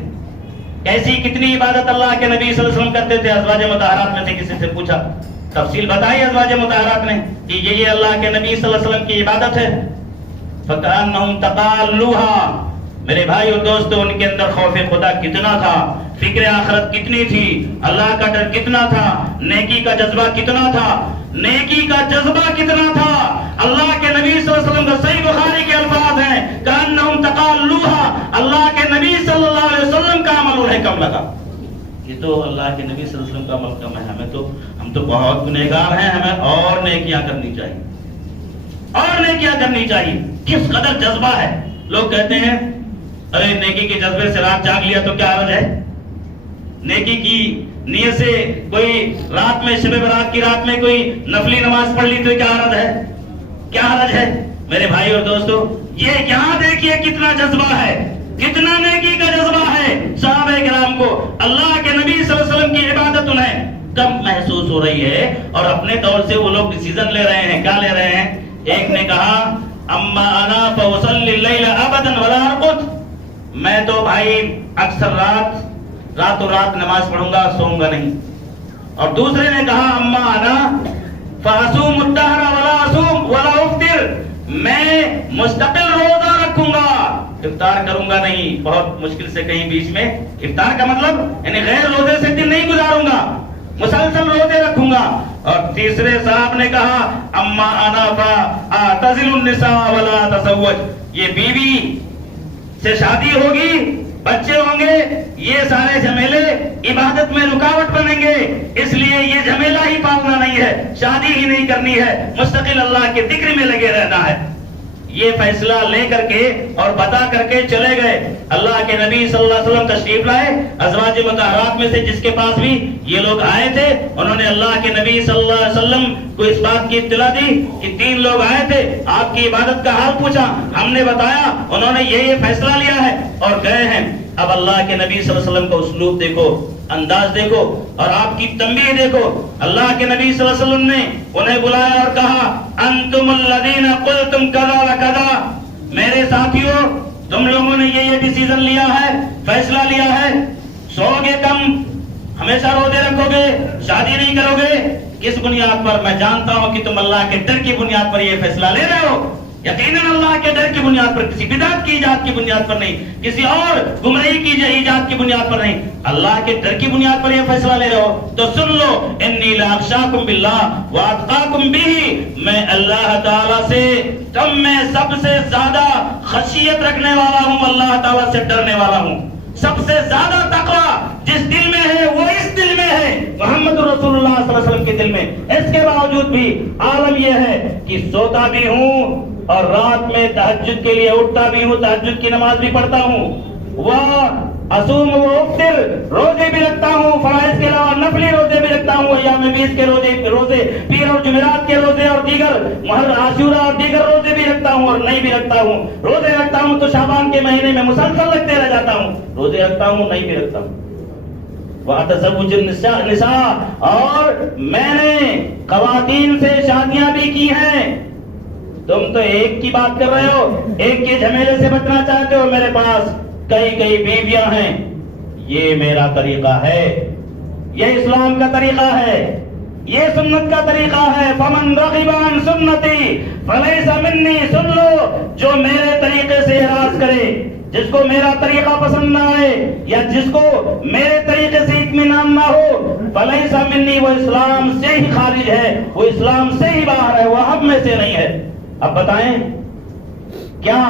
کیسی کتنی عبادت اللہ کے نبی صلی اللہ علیہ وسلم کرتے تھے؟ ازواج مطہرات میں سے کسی سے پوچھا، تفصیل بتائی ازواج مطہرات نے کہ یہ اللہ کے نبی صلی اللہ علیہ وسلم کی عبادت ہے۔ فَكَأَنَّهُمْ تَقَالُّوهَا، میرے بھائی اور دوستو ان کے اندر خوف خدا کتنا تھا، فکر آخرت کتنی تھی، اللہ کا ڈر کتنا تھا، نیکی کا جذبہ کتنا تھا، نیکی کا جذبہ کتنا تھا۔ اللہ کے نبی صلی اللہ علیہ وسلم کا صحیح بخاری کے الفاظ ہیں کأنہم تقالوها، اللہ کے نبی صلی اللہ علیہ وسلم کا عمل انہیں کم لگا۔ یہ تو اللہ کے نبی صلی اللہ علیہ وسلم کا عمل کم ہے، ہم تو بہت گنہگار ہیں، ہمیں اور نیکیاں کرنی چاہیے، اور نیکیاں کرنی چاہیے۔ کس قدر جذبہ ہے۔ لوگ کہتے ہیں ارے نیکی کے جذبے سے رات جاگ لیا تو کیا حرج ہے، نیکی کی نیت سے کوئی رات میں شب برات کی رات میں کوئی نفلی نماز پڑھ لی تو کیا حرج ہے؟ کیا حرج ہے میرے بھائی اور دوستو؟ یہ یہاں دیکھیے کتنا جذبہ ہے، کتنا نیکی کا جذبہ ہے صحابہ کرام کو۔ اللہ کے نبی صلی اللہ علیہ وسلم کی عبادت انہیں کم محسوس ہو رہی ہے، اور اپنے طور سے وہ لوگ ڈیسیژن لے رہے ہیں۔ کیا لے رہے ہیں؟ ایک نے کہا اما انا فاصلی اللیل ابدا ولا ارقد، میں تو بھائی اکثر راتوں رات نماز پڑھوں گا، سوؤں گا نہیں۔ اور دوسرے نے کہا اما انا فاصوم الدہر ولا اصوم ولا افطر، میں مستقل روزہ رکھوں گا، افطار کروں گا نہیں، بہت مشکل سے کہیں بیچ میں۔ افطار کا مطلب یعنی غیر روزے سے دن نہیں گزاروں گا، مسلسل روزے رکھوں گا۔ اور تیسرے صاحب نے کہا اما انا فاعتزل النساء ولا اتزوج، یہ بیوی سے شادی ہوگی، بچے ہوں گے، یہ سارے جھمیلے عبادت میں رکاوٹ بنیں گے، اس لیے یہ جھمیلا ہی پالنا نہیں ہے، شادی ہی نہیں کرنی ہے، مستقل اللہ کے ذکر میں لگے رہنا ہے۔ یہ فیصلہ لے کر کے اور بتا کر کے چلے گئے۔ اللہ کے نبی صلی اللہ علیہ وسلم تشریف لائے، ازواج مطہرات میں سے جس کے پاس بھی یہ لوگ آئے تھے، انہوں نے اللہ کے نبی صلی اللہ علیہ وسلم کو اس بات کی اطلاع دی کہ 3 لوگ آئے تھے، آپ کی عبادت کا حال پوچھا، ہم نے بتایا، انہوں نے یہ فیصلہ لیا ہے اور گئے ہیں۔ اب اللہ کے نبی صلی اللہ علیہ وسلم کا اسلوب دیکھو، انداز دیکھو، اور آپ کی تنبیہ دیکھو۔ اللہ کے نبی صلی اللہ علیہ وسلم نے انہیں بلایا اور کہا انتم الذین قلتم کذا وکذا، میرے ساتھیوں تم لوگوں نے یہ ڈیسیژن لیا ہے، فیصلہ لیا ہے، سو گے کم، ہمیشہ روزے رکھو گے، شادی نہیں کرو گے، کس بنیاد پر؟ میں جانتا ہوں کہ تم اللہ کے ڈر کی بنیاد پر یہ فیصلہ لے رہے ہو، یقیناً اللہ کے ڈر کی بنیاد پر، کسی بدعت کی ایجاد کی بنیاد پر نہیں، کسی اور گمراہی کی ایجاد کی بنیاد پر نہیں، اللہ کے ڈر کی بنیاد پر یہ فیصلہ لے رہے ہو تو سن لو، انی لاخشاکم باللہ واتقاکم بہ، میں اللہ تعالیٰ سے تم میں سب سے زیادہ خشیت رکھنے والا ہوں، اللہ تعالیٰ سے ڈرنے والا ہوں۔ سب سے زیادہ تقویٰ جس دل میں ہے وہ اس دل میں ہے، محمد رسول اللہ صلی اللہ علیہ وسلم کے دل میں۔ اس کے باوجود بھی عالم یہ ہے کہ سوتا بھی ہوں اور رات میں تہجد کے لیے اٹھتا بھی ہوں، تہجد کی نماز بھی پڑھتا ہوں، وہ اصوم و افطر، روزے بھی رکھتا ہوں، فرائض کے علاوہ نفلی روزے بھی رکھتا ہوں، ایام 20 کے روزے، پیر اور جمعرات کے روزے اور دیگر محرم عاشورہ اور دیگر روزے بھی رکھتا ہوں، اور نہیں بھی رکھتا ہوں، روزے رکھتا ہوں تو شعبان کے مہینے میں مسلسل رکھتے رہ جاتا ہوں، روزے رکھتا ہوں، نہیں بھی رکھتا ہوں۔ وَأَتَزَوُّجُ النِّسَاءَ، اور میں نے خواتین سے شادیاں بھی کی ہیں۔ تم تو ایک کی بات کر رہے ہو، ایک کے جھمیلے سے بچنا چاہتے ہو، میرے پاس کئی بیویاں ہیں۔ یہ میرا طریقہ ہے، یہ اسلام کا طریقہ ہے، یہ سنت کا طریقہ ہے۔ فمن رغب عن سنتی فلیس منی، سن لو جو میرے طریقے سے اعراض کرے، جس کو میرا طریقہ پسند نہ آئے یا جس کو میرے طریقے سے اطمینان نہ ہو، فلیس منی، وہ اسلام سے ہی خارج ہے، وہ اسلام سے ہی باہر ہے، وہ ہم میں سے نہیں ہے۔ اب بتائیں کیا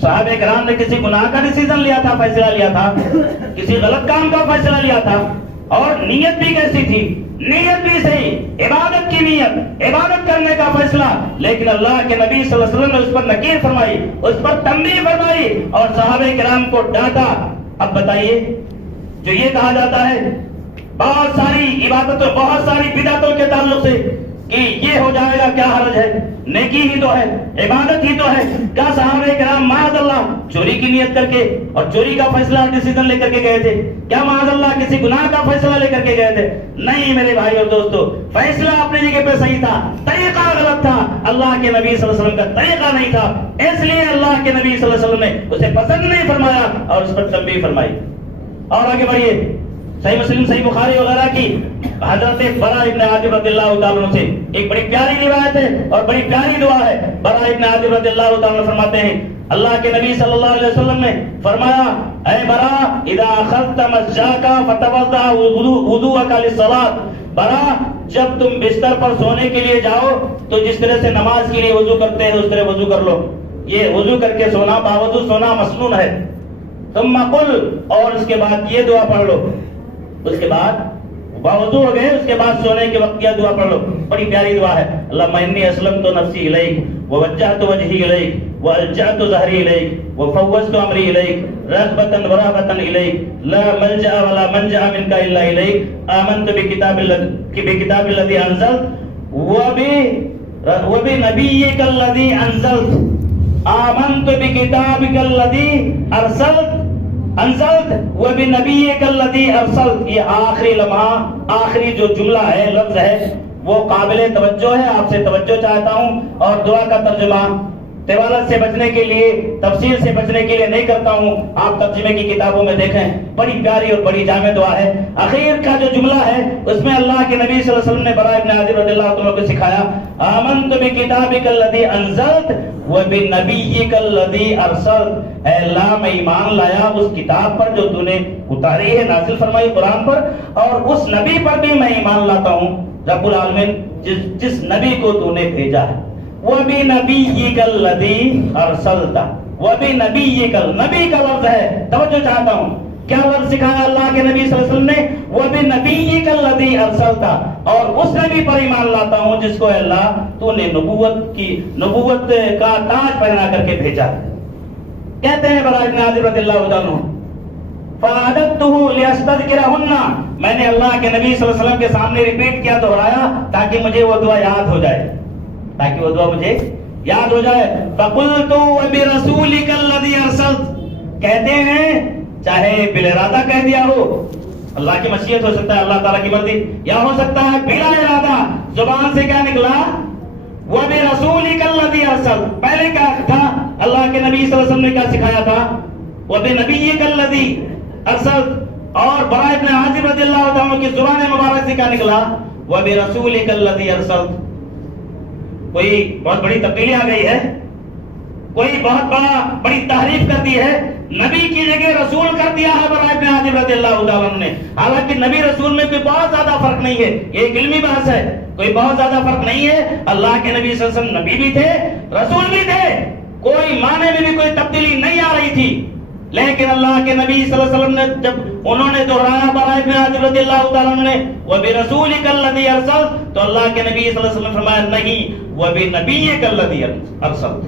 صحابہ کرام نے کسی گناہ کا ڈیسیژن لیا تھا، فیصلہ لیا تھا، کسی غلط کام کا فیصلہ لیا تھا؟ اور نیت بھی کیسی تھی؟ نیت بھی صحیح، عبادت کی نیت، عبادت کرنے کا فیصلہ، لیکن اللہ کے نبی صلی اللہ علیہ وسلم نے اس پر نکیر فرمائی، اس پر تنبیہ فرمائی اور صحابہ کرام کو ڈانٹا۔ اب بتائیے جو یہ کہا جاتا ہے بہت ساری عبادتوں، بہت ساری بدعتوں کے تعلق سے کہ یہ ہو جائے گا، کیا حرج ہے؟ نیکی ہی تو ہے، عبادت ہی تو ہے۔ کیا صحابہ کرام معاذ اللہ چوری کی نیت کر کے اور چوری کا فیصلہ ڈیسیژن لے کر کے گئے تھے؟ کیا معاذ اللہ کسی گناہ کا فیصلہ لے کر کے گئے تھے؟ نہیں میرے بھائی اور دوستو، فیصلہ اپنی جگہ پہ صحیح تھا، طریقہ غلط تھا، اللہ کے نبی صلی اللہ علیہ وسلم کا طریقہ نہیں تھا، اس لیے اللہ کے نبی صلی اللہ علیہ وسلم نے اسے پسند نہیں فرمایا اور اس پر تنبیہ فرمائی۔ اور آگے بڑھیے، صحیح مسلم، صحیح بخاری وغیرہ کی حضرت برا ابن عازب رضی اللہ تعالیٰ عنہ سے ایک بڑی پیاری روایت ہے اور بڑی پیاری دعا ہے۔ برا ابن عازب رضی اللہ تعالیٰ عنہ فرماتے ہیں اللہ کے نبی صلی اللہ علیہ وسلم نے فرمایا، اے برا اذا اخذت مسجاک فتوضا وضوءک للصلاۃ، برا جب تم بستر پر سونے کے لیے جاؤ تو جس طرح سے نماز کے لیے وضو کرتے ہیں اس طرح وضو کر لو۔ یہ وضو کر کے سونا، باوضو سونا مسنون ہے۔ ثم قل، اور اس کے بعد یہ دعا پڑھ لو، اس کے بعد باوضو ہو گئے، اس کے بعد سونے کے وقت یہ دعا پڑھ لو، بڑی پیاری دعا ہے۔ اللہم انی اسلمت نفسی الیک ووجہت وجہی الیک وألجأت ظهري إليك وفوضت أمري إليك رغبة ورهبة إليك لا ملجأ ولا منجأ منك إلا إليك آمنت بكتاب الذي أنزلت وبنبيك الذي أنزلت آمنت بكتابك الذي انزلت وبنبيك الذي ارسلت. یہ آخری لمحہ، آخری جو جملہ ہے، لفظ ہے، وہ قابل توجہ ہے. آپ سے توجہ چاہتا ہوں اور دعا کا ترجمہ طوالت سے بچنے کے لیے، تفسیر سے بچنے کے لیے نہیں کرتا ہوں. آپ ترجمے کی کتابوں میں دیکھیں، بڑی پیاری اور بڑی جامع دعا ہے. آخر کا جو جملہ ہے اس میں اللہ کے نبی صلی اللہ علیہ وسلم نے براء ابن عازب رضی اللہ عنہ کو سکھایا آمنت بکتابک الذی انزلت وبنبیک الذی ارسلت. اے اللہ میں ایمان لایا اس کتاب پر جو تو نے اتاری ہے، نازل فرمائی قرآن پر، اور اس نبی پر بھی میں ایمان لاتا ہوں رب العالمین جس نبی کو تو نے بھیجا ہے. وَبِنَبِيِّكَ الَّذِي أَرْسَلْتَ وَبِنَبِيِّكَ، نبی کا لفظ ہے، توجہ چاہتا ہوں. کیا لفظ سکھایا اللہ کے نبی صلی اللہ علیہ وسلم نے؟ وَبِنَبِيِّكَ الَّذِي أَرْسَلْتَ، اور اس نبی پر ایمان لاتا ہوں جس کو اللہ تو نے نبوت کا تاج پہنا کر کے بھیجا. کہتے ہیں براء ابن عازب رضی اللہ عنہ فَعَدَدْتُهُ لِأَسْتَذْكِرَهُنَّ، میں نے اللہ کے نبی صلی اللہ علیہ وسلم کے سامنے ریپیٹ کیا، دہرایا تاکہ مجھے وہ دعا یاد ہو جائے، تاکہ وہ دعا مجھے یاد ہو جائے. فَقُلْتُ وَبِرَسُولِكَ الَّذِي أَرْسَلْتَ، کہتے ہیں چاہے بالارادہ کہہ دیا ہو، اللہ کی مشیت ہو سکتا ہے، اللہ تعالیٰ کی مرضی، یا ہو سکتا ہے بلا ارادہ زبان سے کیا نکلا وَبِرَسُولِكَ الَّذِي أَرْسَلْتَ. پہلے کیا تھا؟ اللہ کے نبی صلی اللہ علیہ وسلم نے کیا سکھایا تھا؟ وَبِنَبِيِّكَ الَّذِي أَرْسَلْتَ. اور براء ابن عازب رضی اللہ عنہ کی زبان مبارک سے کیا نکلا؟ وَبِرَسُولِكَ الَّذِي أَرْسَلْتَ. کوئی بہت بڑی تبدیلی آ گئی ہے، کوئی بہت بڑی تحریف کر دی ہے، نبی کی جگہ رسول کر دیا ہے براء ابن عازب رضی اللہ عنہ نے. حالانکہ نبی رسول میں کوئی بہت زیادہ فرق نہیں ہے، یہ ایک علمی بحث ہے، کوئی بہت زیادہ فرق نہیں ہے. اللہ کے نبی صلی اللہ علیہ وسلم نبی بھی تھے، رسول بھی تھے، کوئی معنی میں بھی کوئی تبدیلی نہیں آ رہی تھی. لیکن اللہ کے نبی صلی اللہ علیہ وسلم نے جب انہوں نے دہرایا براء ابن عازب رضی اللہ عنہ نے وَبِرَسُولِكَ الَّذِي أَرْسَلْتَ، تو اللہ کے نبی صلی اللہ علیہ وسلم نے فرمایا نہیں، وَبِنَبِيِّكَ الَّذِي أَرْسَلْتَ.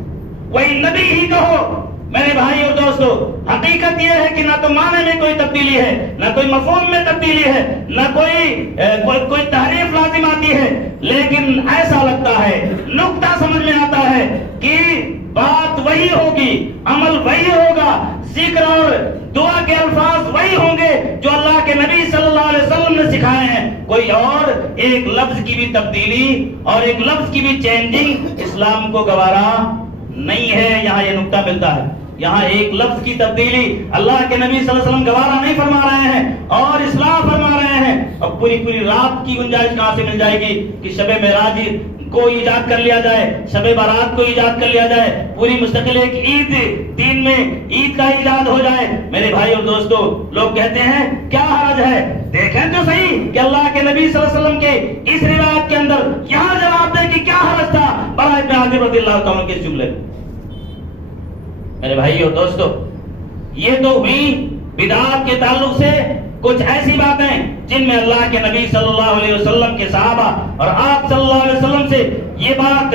وہی نبی ہی کہو. میرے بھائی اور دوستو، حقیقت یہ ہے کہ نہ تو معنی میں کوئی تبدیلی ہے، نہ کوئی مفہوم میں تبدیلی ہے، نہ کوئی تحریف لازم آتی ہے، لیکن ایسا لگتا ہے، نقطہ سمجھ میں آتا ہے کہ بات وہی ہوگی، عمل وہی ہوگا، ذکر اور دعا کے الفاظ وہی ہوں گے جو اللہ کے نبی صلی اللہ علیہ وسلم نے سکھائے ہیں. کوئی اور ایک لفظ کی بھی تبدیلی اور ایک لفظ کی بھی چینجنگ اسلام کو گوارا نہیں ہے. یہاں یہ نقطہ ملتا ہے، یہاں ایک لفظ کی تبدیلی اللہ کے نبی صلی اللہ علیہ وسلم گوارا نہیں فرما رہے ہیں اور اصلاح فرما رہے ہیں. اب پوری رات کی گنجائش کہاں سے مل جائے گی کہ شب معراج کو ایجاد کر لیا جائے، شب بارات کو ایجاد کر لیا جائے، پوری مستقل ایک عید دین میں عید کا ایجاد ہو جائے. میرے بھائی اور دوستو، لوگ کہتے ہیں کیا حرج ہے؟ دیکھیں تو صحیح کہ اللہ کے نبی صلی اللہ علیہ وسلم کے اس روایت کے اندر یہاں جواب دیں کہ کیا حرج تھا براء ابن عازب رضی اللہ عنہ کے اس جملے میں. میرے بھائی اور دوستو، یہ تو ہوئی بدعات کے تعلق سے کچھ ایسی باتیں جن میں اللہ کے نبی صلی اللہ علیہ وسلم کے صحابہ اور آپ صلی اللہ علیہ وسلم سے یہ بات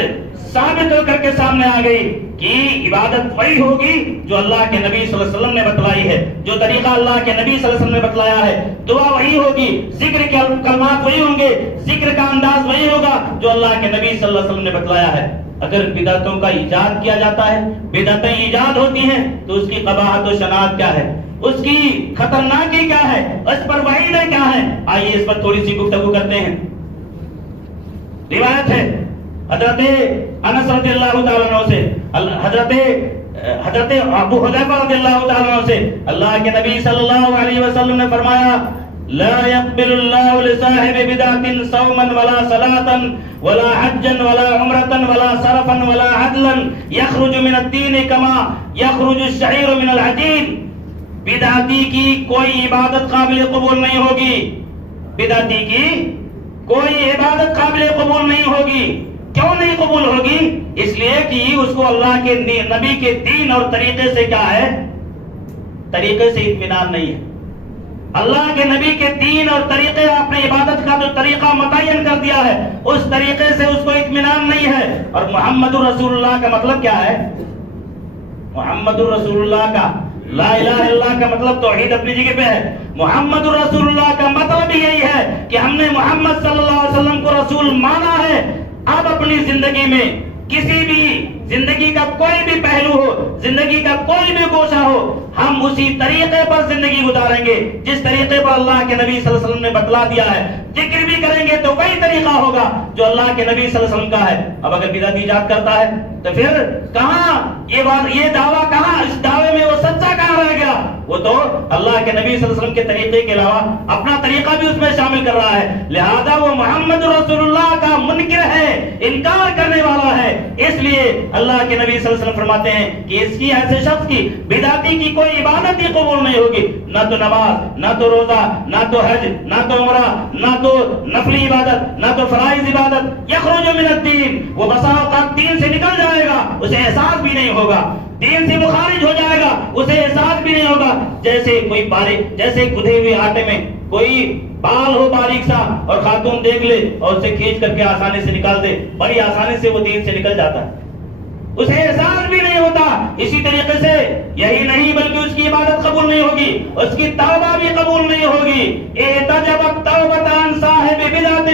ثابت ہو کر کے سامنے آ گئی کہ عبادت وہی ہوگی جو اللہ کے نبی صلی اللہ علیہ وسلم نے بتلائی ہے، جو طریقہ اللہ کے نبی صلی اللہ علیہ وسلم نے بتلایا ہے. دعا وہی ہوگی، ذکر کے کلمات وہی ہوں گے، ذکر کا انداز وہی ہوگا جو اللہ کے نبی صلی اللہ علیہ وسلم نے بتلایا ہے. اگر بدعتوں کا ایجاد کیا جاتا ہے، بدعتیں ایجاد ہوتی ہیں، تو اس کی قباحت و شناعت کیا ہے، اس کی خطرناکی کیا ہے، اس پر وعیدیں کیا ہے؟ آئیے اس پر تھوڑی سی گفتگو کرتے ہیں. روایت ہے حضرت انس رضی اللہ تعالیٰ عنہ سے، حضرت ابو حذیفہ رضی اللہ تعالیٰ عنہ سے، اللہ کے نبی صلی اللہ علیہ وسلم نے فرمایا لا يقبل الله لصاحب بدعة صوما ولا صلاة ولا حجا ولا عمرة ولا صرفا ولا عدلا يخرج من الدين كما يخرج الشعير من العجين. بدعتی کی کوئی عبادت قابل قبول نہیں ہوگی، بدعتی کی کوئی عبادت قابل قبول نہیں ہوگی. کیوں نہیں قبول ہوگی؟ اس لیے کہ اس کو اللہ کے نبی کے دین اور طریقے سے کیا ہے، طریقے سے اطمینان نہیں ہے. اللہ کے نبی کے دین اور طریقے، اپنے عبادت کا جو طریقہ متعین کر دیا ہے، اس طریقے سے اس کو اطمینان نہیں ہے. اور محمد رسول اللہ کا مطلب کیا ہے؟ محمد الرسول اللہ کا لا الہ الا اللہ کا مطلب توحید اپنی جگہ پہ ہے. محمد الرسول اللہ کا مطلب یہی ہے کہ ہم نے محمد صلی اللہ علیہ وسلم کو رسول مانا ہے. اب اپنی زندگی میں کسی بھی زندگی کا کوئی بھی پہلو ہو, زندگی کا کوئی بھی گوشہ ہو, ہم اسی طریقے پر زندگی گزاریں گے جس طریقے پر اللہ کے نبی صلی اللہ علیہ وسلم نے بتلا دیا ہے. ذکر بھی کریں گے تو وہی طریقہ ہوگا جو اللہ کے نبی صلی اللہ علیہ وسلم کا ہے. اب اگر بدعت ایجاد کرتا ہے تو پھر کہاں یہ دعویٰ, کہاں اس دعوے میں وہ سچا کہاں رہ گیا؟ وہ تو اللہ کے نبی صلی اللہ علیہ وسلم کے طریقے کے علاوہ اپنا طریقہ بھی اس میں شامل کر رہا ہے. لہذا وہ محمد رسول اللہ کا منکر ہے, انکار کرنے والا ہے. اس لیے اللہ کے نبی صلی اللہ علیہ وسلم فرماتے ہیں کہ اس کی ایسے شخص کی بدعتی کی کوئی عبادت ہی قبول نہیں ہوگی. نہ تو نماز, نہ تو روزہ, نہ تو حج, نہ تو عمرہ, نہ تو نفلی عبادت, نہ تو فرائض عبادت. یخرج من الدین, وہ بسا اوقات دین سے نکل جائے گا, اسے احساس بھی نہیں ہوگا. دین سے وہ خارج ہو جائے گا, اسے احساس بھی نہیں ہوگا. جیسے کوئی باریک, جیسے گدھے ہوئے آٹے میں کوئی بال ہو باریک سا اور خاتون دیکھ لے اور اسے کھینچ کر کے آسانی سے نکال دے, بڑی آسانی سے وہ دین سے نکل جاتا ہے, اسے احساس بھی نہیں ہوتا. اسی طریقے سے یہی نہیں بلکہ اس کی عبادت قبول نہیں ہوگی, اس کی توبہ بھی قبول نہیں ہوگی. احتجبت توبۃ عن صاحب بدعۃ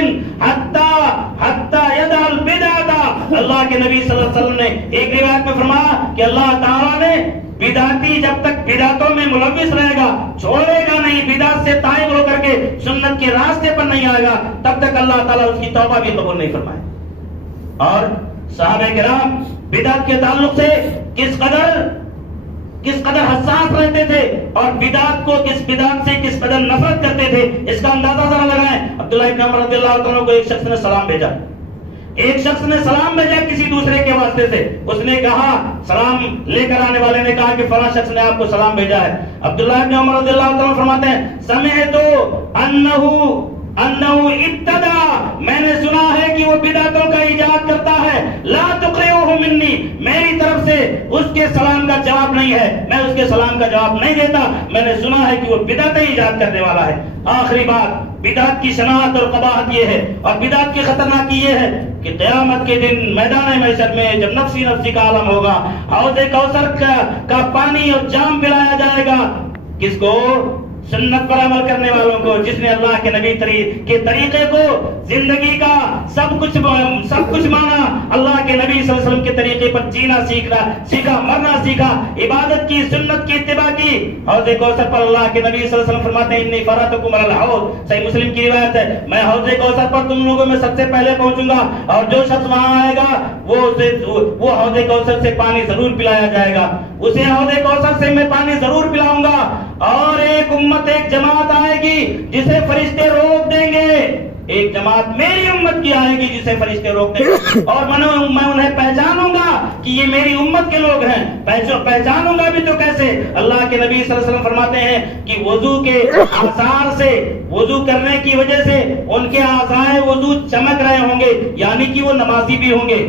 حتی یدع البدعۃ. اللہ کے نبی صلی اللہ علیہ وسلم نے ایک روایت میں فرمایا کہ اللہ تعالیٰ نے بدعتی جب تک بدعتوں میں ملوث رہے گا چھوڑے گا نہیں, بدعت سے تائب ہو کر کے سنت کے راستے پر نہیں آئے گا, تب تک اللہ تعالیٰ اس کی توبہ بھی قبول نہیں فرمائے. اور صحابہ کرام بدعت کے تعلق سے کس قدر حساس رہتے تھے اور بدعت سے کس قدر نفرت کرتے تھے, اس کا اندازہ ذرا لگائیں. عبداللہ ابن عمر رضی اللہ عنہ کو ایک شخص نے سلام بھیجا, کسی دوسرے کے واسطے سے. اس نے کہا, سلام لے کر آنے والے نے کہا کہ فلاں شخص نے آپ کو سلام بھیجا ہے. عبداللہ ابن عمر رضی اللہ عنہ فرماتے ہیں, سمعت انہ ابتدع, میں نے سنا ہے کہ وہ بدعتوں کا ایجاد کرتا ہے. لا تقرئوہ منی, میری طرف سے اس کے سلام کا جواب نہیں ہے, میں اس کے سلام کا جواب نہیں دیتا, میں نے سنا ہے کہ وہ بدعتیں ایجاد کرنے والا ہے. آخری بات, بدعت کی شناخت اور قباحت یہ ہے اور بدعت کی خطرناکی یہ ہے کہ قیامت کے دن میدان محشر میں جب نفسی کا عالم ہوگا, حوض کوثر کا پانی اور جام پلایا جائے گا. کس کو؟ سنت پر عمل کرنے والوں کو, جس نے اللہ کے نبی کے طریقے کو زندگی کا سب کچھ مانا, اللہ کے نبی صلی اللہ علیہ وسلم کے طریقے پر جینا سیکھا, مرنا سیکھا, عبادت کی, سنت کی اتباع کی. حوض کوثر پر اللہ کے نبی صلی اللہ علیہ وسلم فرماتے ہیں, انی فراتکم علی الحوض, صحیح مسلم کی روایت ہے, میں حوض کوثر پر تم لوگوں میں سب سے پہلے پہنچوں گا اور جو شخص وہاں آئے گا وہ حوض کوثر سے پانی ضرور پلایا جائے گا, اسے حوض کوثر سے میں پانی ضرور پلاؤں گا. اور ایک جماعت آئے گی جسے فرشتے روک دیں گے, ایک جماعت میری امت کی آئے گی جسے فرشتے روک دیں گے, اور میں انہیں پہچانوں گا کہ یہ میری امت کے لوگ ہیں. پہچانوں گا بھی تو کیسے؟ اللہ کے نبی صلی اللہ علیہ وسلم فرماتے ہیں کہ وضو کے آثار سے, وضو کرنے کی وجہ سے ان کے اعضائے وضو چمک رہے ہوں گے, یعنی کہ وہ نمازی بھی ہوں گے.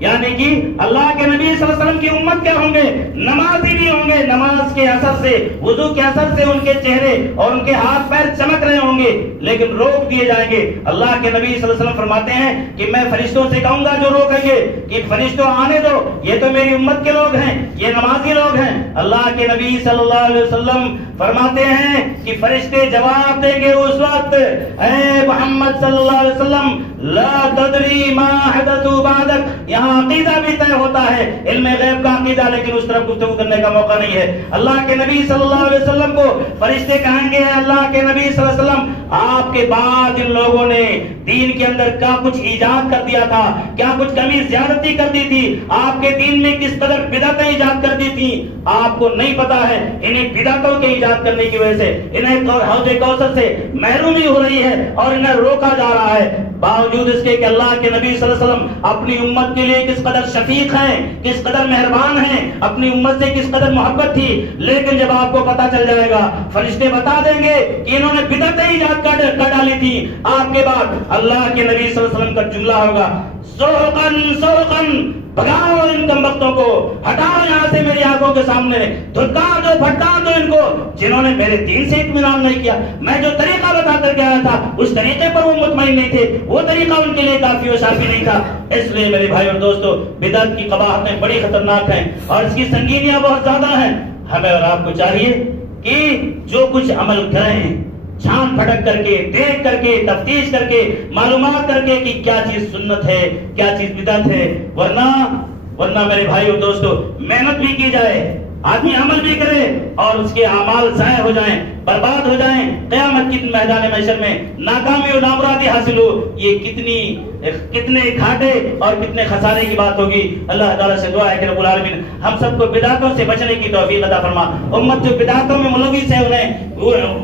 یعنی کہ اللہ کے نبی صلی اللہ علیہ وسلم کی امت کیا ہوں گے؟ نمازی بھی ہوں گے. نماز کے اثر سے, وضو کے اثر سے ان کے چہرے اور ان کے ہاتھ پیر چمک رہے ہوں گے, لیکن روک دیے جائیں گے. اللہ کے نبی صلی اللہ علیہ وسلم فرماتے ہیں کہ میں فرشتوں سے کہوں گا جو روکیں گے کہ فرشتوں آنے دو, یہ تو میری امت کے لوگ ہیں, یہ نمازی لوگ ہیں. اللہ کے نبی صلی اللہ علیہ وسلم فرماتے ہیں کہ فرشتے جواب دیں گے اس وقت, اے محمد صلی اللہ علیہ وسلم, لا تدری ما حدثوا بعدک. یہاں عقیدہ بھی طے ہوتا ہے, علم غیب کا عقیدہ, لیکن اس طرف گفتگو کرنے کا موقع نہیں ہے. اللہ کے نبی صلی اللہ علیہ وسلم کو فرشتے کہیں گے, اللہ کے نبی صلی اللہ علیہ وسلم, آپ کے بعد ان لوگوں نے دین کے اندر کیا کچھ ایجاد کر دیا تھا, کیا کچھ کمی زیادتی کر دی تھی, آپ کے دین میں کس قدر بدعتیں ایجاد کر دی تھی, آپ کو نہیں پتا ہے. انہیں بدعتوں کے ایجاد کرنے کی وجہ سے انہیں حوض کوثر سے محرومی ہو رہی ہے اور انہیں روکا جا رہا ہے. باوجود اس کے کہ اللہ کے نبی صلی اللہ علیہ وسلم اپنی امت کے لیے کس قدر شفیق ہیں, کس قدر مہربان ہیں, اپنی امت سے کس قدر محبت تھی, لیکن جب آپ کو پتا چل جائے گا, فرشتے بتا دیں گے کہ انہوں نے بدعتیں ایجاد کر ڈالی تھی, آپ کے بعد اللہ کے نبی صلی اللہ علیہ وسلم کا جملہ ہوگا, سوقن سوقن, بھگاؤ ان کمبختوں کو، ہٹاؤ یہاں سے میری آنکھوں کے سامنے، دھتکار دو، پھٹکار دو ان کو جنہوں نے میرے دین سے اطمینان نہیں کیا۔ میں جو طریقہ بتا کر کے آیا تھا اس طریقے پر وہ مطمئن نہیں تھے، وہ طریقہ ان کے لیے کافی و شافی نہیں تھا۔ اس لیے میرے بھائی اور دوستو، بدعت کی قباحتیں بڑی خطرناک ہیں اور اس کی سنگینیاں بہت زیادہ ہیں۔ ہمیں اور آپ کو چاہیے کہ جو کچھ عمل کریں چھان پھٹک کر کے، دیکھ کر کے، تفتیش کر کے، معلومات کر کے کہ کیا چیز سنت ہے، کیا چیز بدعت ہے، ورنہ میرے بھائی اور دوستو محنت بھی کی جائے، آدمی عمل بھی کرے اور اس کے اعمال ضائع ہو جائیں، برباد ہو جائیں، قیامت کی میدان محشر میں ناکامی اور نامرادی حاصل ہو، یہ کتنے گھاٹے اور کتنے خسارے کی بات ہوگی۔ اللہ تعالیٰ سے دعا ہے کہ رب العالمین ہم سب کو بدعتوں سے بچنے کی توفیق عطا فرما۔ امت جو بدعتوں میں ملوث ہے انہیں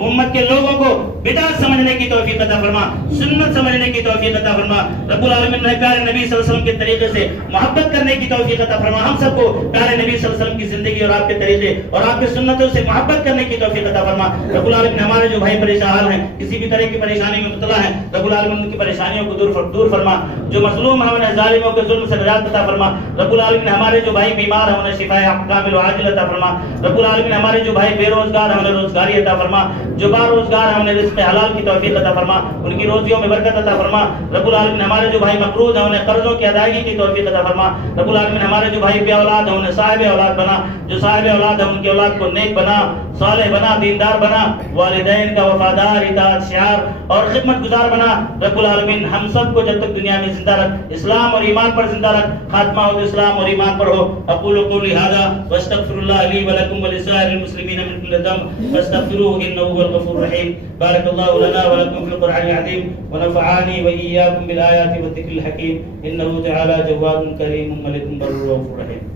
امت کے لوگوں کو بدعت سمجھنے کی توفیق عطا فرما، سنت سمجھنے کی توفیق عطا فرما۔ رب العالمین نے پیارے نبی صلی اللہ علیہ وسلم کے طریقے سے محبت کرنے کی توفیق عطا فرما۔ ہم سب کو پیارے نبی صلی اللہ علیہ وسلم کی زندگی اور آپ کے طریقے اور آپ کی سنتوں سے محبت کرنے کی توفیق عطا فرما۔ رب العالمین ہمارے جو بھائی پریشان ہیں، کسی بھی طرح کی پریشانی میں مبتلا ہیں، رب العالمین ان کی پریشانیوں کو دور فرما۔ جو مظلوم ہیں انہیں ظالموں کے ظلم سے نجات عطا فرما۔ رب العالمین ہمارے جو بھائی بیمار ہیں انہیں شفا کامل و عاجل عطا فرما۔ رب العالمین ہمارے جو بھائی بے روزگار ہیں انہیں روزگاری عطا فرما، جو با روزگار ہیں انہیں رزق حلال کی توفیق عطا فرما، ان کی روزیوں میں برکت عطا فرما۔ رب العالمین ہمارے جو بھائی مقروض ہیں انہیں قرضوں کی ادائیگی کی توفیق عطا فرما۔ رب العالمین ہمارے جو بھائی بے اولاد ہیں انہیں صاحب اولاد بنا، جو صاحب اولاد ہیں ان کی اولاد کو نیک بنا، صالح بنا، دیندار بنا، والدین کا وفادار، اطاعت شعار اور خدمت گزار بنا۔ رب العالمین ہم سب کو جب تک دنیا میں زندہ رکھ، اسلام اور ایمان پر زندہ رکھ، خاتمہ ہو اسلام اور ایمان پر ہو۔ اقول قولی ھذا واستغفر اللہ لی ولکم ولسائر المسلمین من کل ذنب فاستغفروه انه هو الغفور الرحیم۔ بارک اللہ لنا ولکم فی القرآن العظیم ونفعني وإياكم بالآیات والذکر الحکیم، انه تعالی جواد کریم ملک بر رؤوف رحیم۔